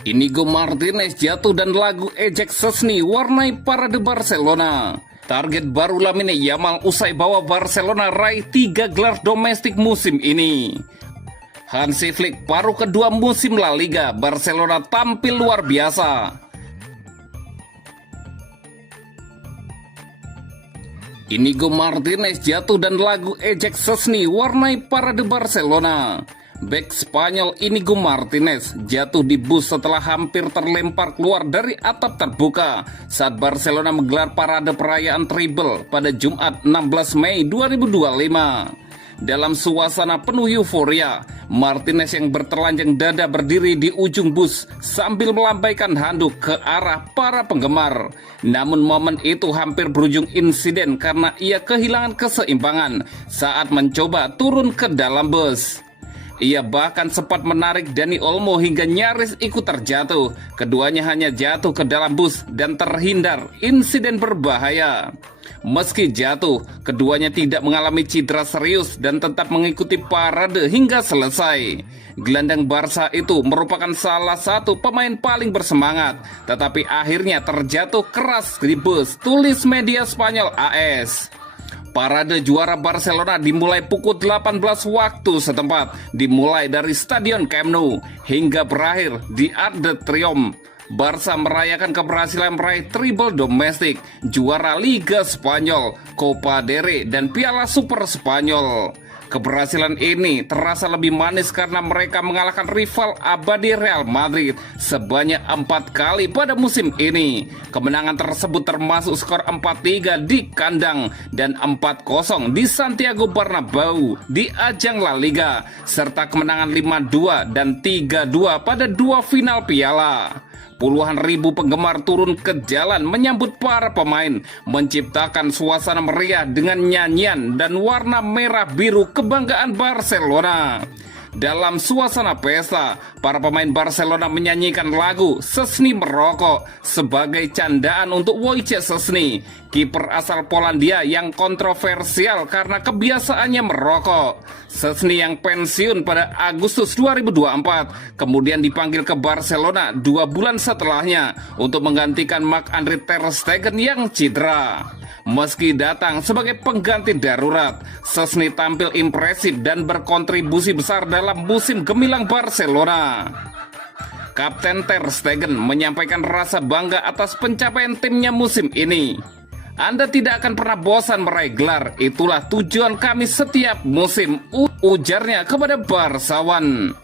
Inigo Martinez jatuh dan lagu ejek Szczęsny warnai parade Barcelona. Target baru Lamine Yamal usai bawa Barcelona raih 3 gelar domestik musim ini. Hansi Flick paruh kedua musim La Liga, Barcelona tampil luar biasa. Inigo Martinez jatuh dan lagu ejek Szczęsny warnai parade Barcelona. Bek Spanyol Inigo Martinez jatuh di bus setelah hampir terlempar keluar dari atap terbuka saat Barcelona menggelar parade perayaan treble pada Jumat 16 Mei 2025. Dalam suasana penuh euforia, Martinez yang bertelanjang dada berdiri di ujung bus sambil melambaikan handuk ke arah para penggemar. Namun momen itu hampir berujung insiden karena ia kehilangan keseimbangan saat mencoba turun ke dalam bus. Ia bahkan sempat menarik Dani Olmo hingga nyaris ikut terjatuh. Keduanya hanya jatuh ke dalam bus dan terhindar insiden berbahaya. Meski jatuh, keduanya tidak mengalami cedera serius dan tetap mengikuti parade hingga selesai. Gelandang Barca itu merupakan salah satu pemain paling bersemangat, tetapi akhirnya terjatuh keras di bus, tulis media Spanyol AS. Parade juara Barcelona dimulai pukul 18 waktu setempat, dimulai dari Stadion Camp Nou hingga berakhir di Arc de Triomphe. Barca merayakan keberhasilan meraih treble domestik, juara Liga Spanyol, Copa del Rey, dan Piala Super Spanyol. Keberhasilan ini terasa lebih manis karena mereka mengalahkan rival abadi Real Madrid sebanyak 4 kali pada musim ini. Kemenangan tersebut termasuk skor 4-3 di kandang dan 4-0 di Santiago Bernabeu di ajang La Liga, serta kemenangan 5-2 dan 3-2 pada 2 final piala. Puluhan ribu penggemar turun ke jalan menyambut para pemain, menciptakan suasana meriah dengan nyanyian dan warna merah biru kebanggaan Barcelona. Dalam suasana pesta, para pemain Barcelona menyanyikan lagu Szczęsny merokok sebagai candaan untuk Wojciech Szczęsny, kiper asal Polandia yang kontroversial karena kebiasaannya merokok. Szczęsny yang pensiun pada Agustus 2024 kemudian dipanggil ke Barcelona 2 bulan setelahnya untuk menggantikan Marc-Andre ter Stegen yang cedera. Meski datang sebagai pengganti darurat, Szczęsny tampil impresif dan berkontribusi besar dalam musim gemilang Barcelona. Kapten ter Stegen menyampaikan rasa bangga atas pencapaian timnya musim ini. Anda tidak akan pernah bosan meraih gelar, itulah tujuan kami setiap musim, ujarnya kepada Barcawan.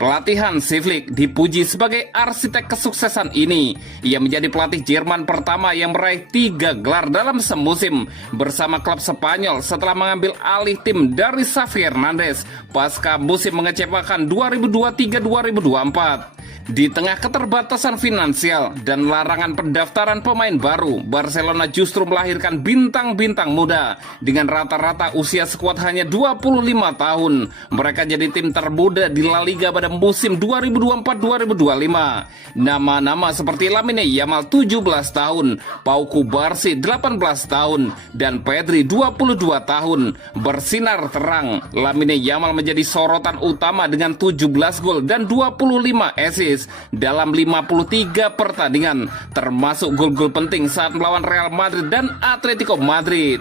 Pelatih Hansi Flick dipuji sebagai arsitek kesuksesan ini. Ia menjadi pelatih Jerman pertama yang meraih 3 gelar dalam semusim bersama klub Spanyol setelah mengambil alih tim dari Xavi Hernandez pasca musim mengecewakan 2023-2024. Di tengah keterbatasan finansial dan larangan pendaftaran pemain baru, Barcelona justru melahirkan bintang-bintang muda dengan rata-rata usia skuad hanya 25 tahun. Mereka jadi tim termuda di La Liga pada musim 2024-2025. Nama-nama seperti Lamine Yamal 17 tahun, Pau Cubarsí 18 tahun, dan Pedri 22 tahun bersinar terang. Lamine Yamal menjadi sorotan utama dengan 17 gol dan 25 assist dalam 53 pertandingan, termasuk gol-gol penting saat melawan Real Madrid dan Atletico Madrid.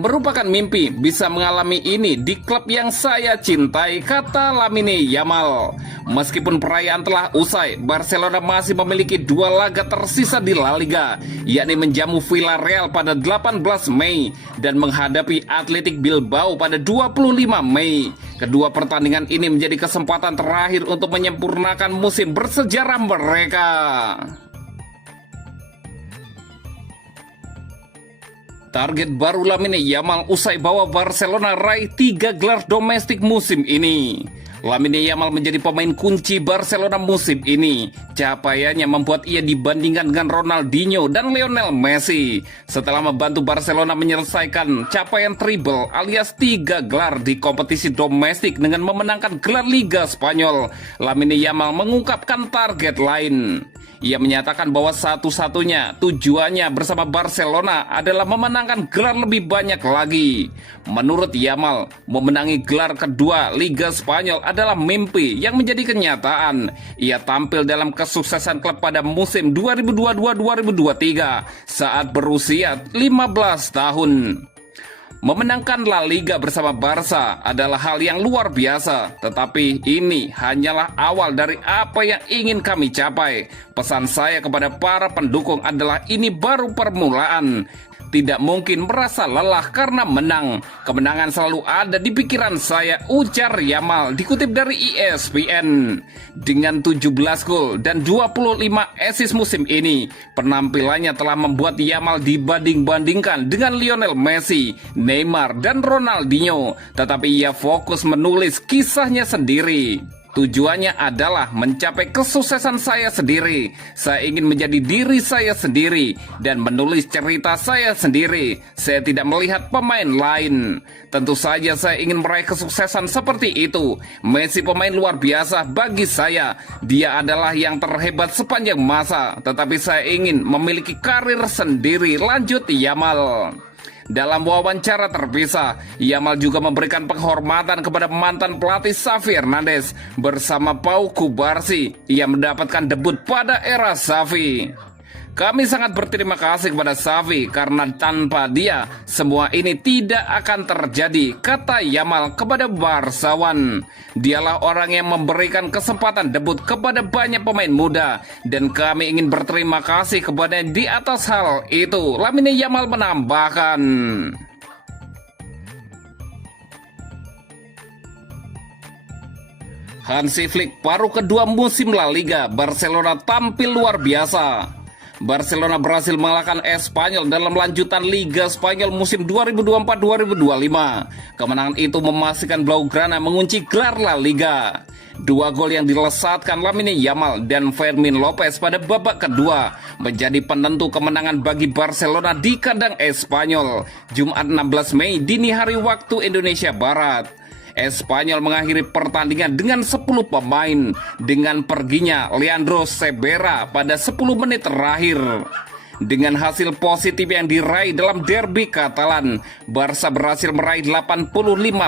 Merupakan mimpi bisa mengalami ini di klub yang saya cintai, kata Lamine Yamal. Meskipun perayaan telah usai, Barcelona masih memiliki 2 laga tersisa di La Liga, yakni menjamu Villarreal pada 18 Mei dan menghadapi Athletic Bilbao pada 25 Mei. Kedua pertandingan ini menjadi kesempatan terakhir untuk menyempurnakan musim bersejarah mereka. Target baru Lamine Yamal usai bawa Barcelona raih 3 gelar domestik musim ini. Lamine Yamal menjadi pemain kunci Barcelona musim ini. Capaiannya membuat ia dibandingkan dengan Ronaldinho dan Lionel Messi setelah membantu Barcelona menyelesaikan capaian treble alias 3 gelar di kompetisi domestik dengan memenangkan gelar Liga Spanyol. Lamine Yamal mengungkapkan target lain. Ia menyatakan bahwa satu-satunya tujuannya bersama Barcelona adalah memenangkan gelar lebih banyak lagi. Menurut Yamal, memenangi gelar kedua Liga Spanyol adalah mimpi yang menjadi kenyataan. Ia tampil dalam kesuksesan klub pada musim 2022-2023 saat berusia 15 tahun. Memenangkan La Liga bersama Barca adalah hal yang luar biasa, tetapi ini hanyalah awal dari apa yang ingin kami capai. Pesan saya kepada para pendukung adalah ini baru permulaan. Tidak mungkin merasa lelah karena menang. Kemenangan selalu ada di pikiran saya, ujar Yamal, dikutip dari ESPN. Dengan 17 gol dan 25 assist musim ini, penampilannya telah membuat Yamal dibanding-bandingkan dengan Lionel Messi, Neymar, dan Ronaldinho. Tetapi ia fokus menulis kisahnya sendiri. Tujuannya adalah mencapai kesuksesan saya sendiri. Saya ingin menjadi diri saya sendiri dan menulis cerita saya sendiri. Saya tidak melihat pemain lain. Tentu saja saya ingin meraih kesuksesan seperti itu. Messi pemain luar biasa bagi saya. Dia adalah yang terhebat sepanjang masa. Tetapi saya ingin memiliki karir sendiri, lanjut Yamal. Dalam wawancara terpisah, Yamal juga memberikan penghormatan kepada mantan pelatih Xavi Hernandez bersama Pau Cubarsí. Ia mendapatkan debut pada era Xavi. Kami sangat berterima kasih kepada Xavi karena tanpa dia semua ini tidak akan terjadi, kata Yamal kepada Barcawan. Dialah orang yang memberikan kesempatan debut kepada banyak pemain muda dan kami ingin berterima kasih kepada di atas hal itu, Lamine Yamal menambahkan. Hansi Flick paruh kedua musim La Liga, Barcelona tampil luar biasa. Barcelona berhasil mengalahkan Espanyol dalam lanjutan Liga Spanyol musim 2024-2025. Kemenangan itu memastikan Blaugrana mengunci gelar La Liga. 2 gol yang dilesatkan Lamine Yamal dan Fermin Lopez pada babak kedua menjadi penentu kemenangan bagi Barcelona di kandang Espanyol. Jumat 16 Mei dini hari waktu Indonesia Barat. Espanyol mengakhiri pertandingan dengan 10 pemain dengan perginya Leandro Cebera pada 10 menit terakhir. Dengan hasil positif yang diraih dalam derby Katalan, Barca berhasil meraih 85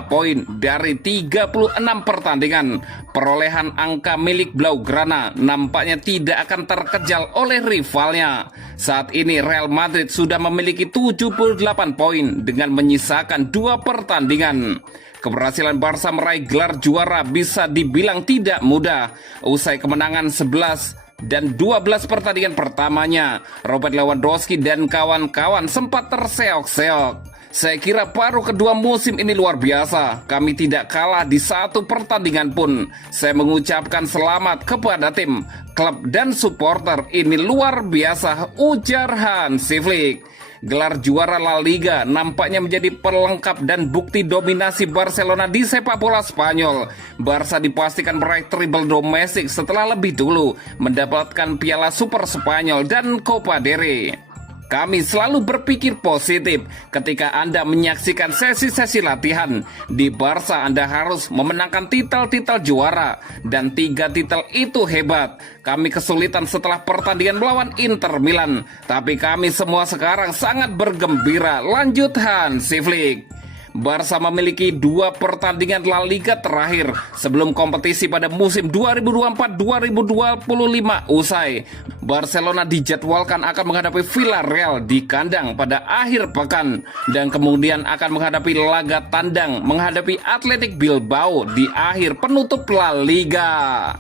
poin dari 36 pertandingan. Perolehan angka milik Blaugrana nampaknya tidak akan terkejar oleh rivalnya. Saat ini Real Madrid sudah memiliki 78 poin dengan menyisakan 2 pertandingan. Keberhasilan Barca meraih gelar juara bisa dibilang tidak mudah. Usai kemenangan 11 dan 12 pertandingan pertamanya, Robert Lewandowski dan kawan-kawan sempat terseok-seok. Saya kira paruh kedua musim ini luar biasa. Kami tidak kalah di satu pertandingan pun. Saya mengucapkan selamat kepada tim, klub, dan supporter. Ini luar biasa, ujar Hansi Flick. Gelar juara La Liga nampaknya menjadi pelengkap dan bukti dominasi Barcelona di sepak bola Spanyol. Barca dipastikan meraih treble domestik setelah lebih dulu mendapatkan Piala Super Spanyol dan Copa del Rey. Kami selalu berpikir positif ketika Anda menyaksikan sesi-sesi latihan. Di Barca Anda harus memenangkan titel-titel juara, dan 3 titel itu hebat. Kami kesulitan setelah pertandingan melawan Inter Milan, tapi kami semua sekarang sangat bergembira, lanjut Hansi Flick. Barca memiliki 2 pertandingan La Liga terakhir sebelum kompetisi pada musim 2024-2025 usai. Barcelona dijadwalkan akan menghadapi Villarreal di kandang pada akhir pekan dan kemudian akan menghadapi laga tandang menghadapi Athletic Bilbao di akhir penutup La Liga.